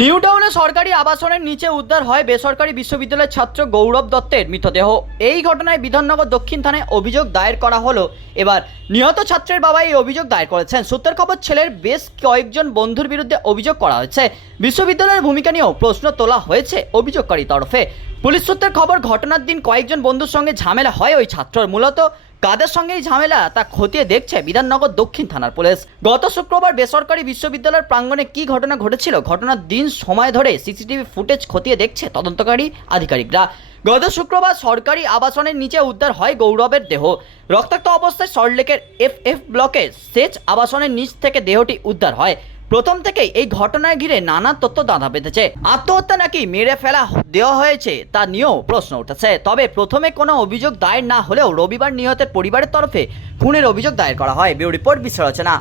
New টাউনে সরকারি আবাসনের নিচে উদ্ধার হয় বেসরকারি বিশ্ববিদ্যালয়ের ছাত্র গৌরব দত্তের মৃতদেহ। এই ঘটনায় বিধাননগর দক্ষিণ থানায় অভিযোগ দায়ের করা হলো। এবার নিহত ছাত্রের বাবা এই অভিযোগ দায়ের করেছেন। সূত্রের খবর, ছেলের বেশ কয়েকজন বন্ধুর বিরুদ্ধে অভিযোগ করা হয়েছে। বিশ্ববিদ্যালয়ের ভূমিকা নিয়েও প্রশ্ন তোলা হয়েছে অভিযোগকারী তরফে। পুলিশ সূত্রের খবর, ঘটনার দিন কয়েকজন বন্ধুর সঙ্গে ঝামেলা হয় ওই ছাত্রর। মূলত কাদের সঙ্গে এই ঝামেলা, তা খতিয়ে দেখছে বিধাননগর দক্ষিণ থানার পুলিশ। গত শুক্রবার বেসরকারি বিশ্ববিদ্যালয়ের প্রাঙ্গণে কি ঘটনা ঘটেছিল, ঘটনার দিন সময় ধরে সিসিটিভি ফুটেজ খতিয়ে দেখছে তদন্তকারী আধিকারিকরা। গত শুক্রবার সরকারি আবাসনের নিচে উদ্ধার হয় গৌরবের দেহ। রক্তাক্ত অবস্থায় সল্টলেকের এফ এফ ব্লকের সেচ আবাসনের নিচ থেকে দেহটি উদ্ধার হয়। প্রথম থেকেই এই ঘটনায় ঘিরে নানা তথ্য দাঁধা বেঁধেছে। আত্মহত্যা নাকি মেরে ফেলা দেওয়া হয়েছে তা নিয়েও প্রশ্ন উঠেছে। তবে প্রথমে কোনো অভিযোগ দায়ের না হলেও রবিবার নিহতের পরিবারের তরফে খুনের অভিযোগ দায়ের করা হয়। বিউ রিপোর্ট বিশ্লেষণা